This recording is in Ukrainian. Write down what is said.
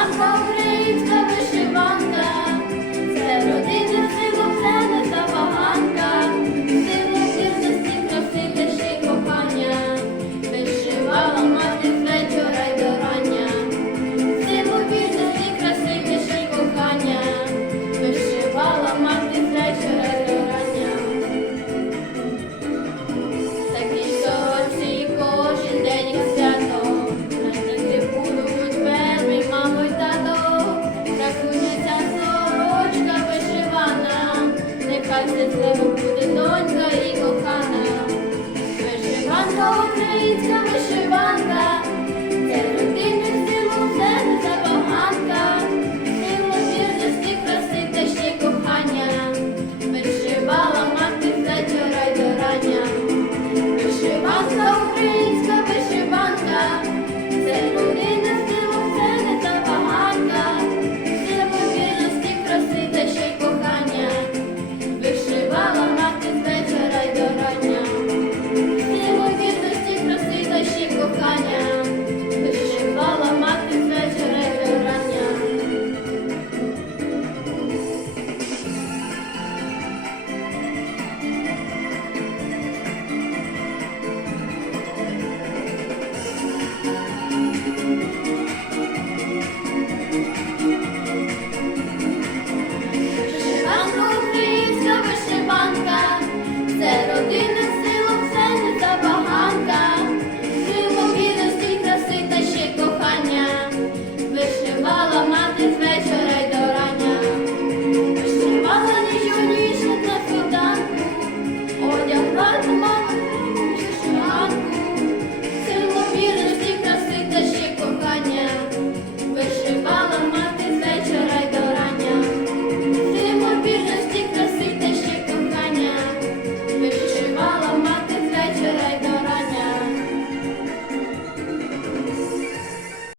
감사합니다. Вишиванка українська вишиванка.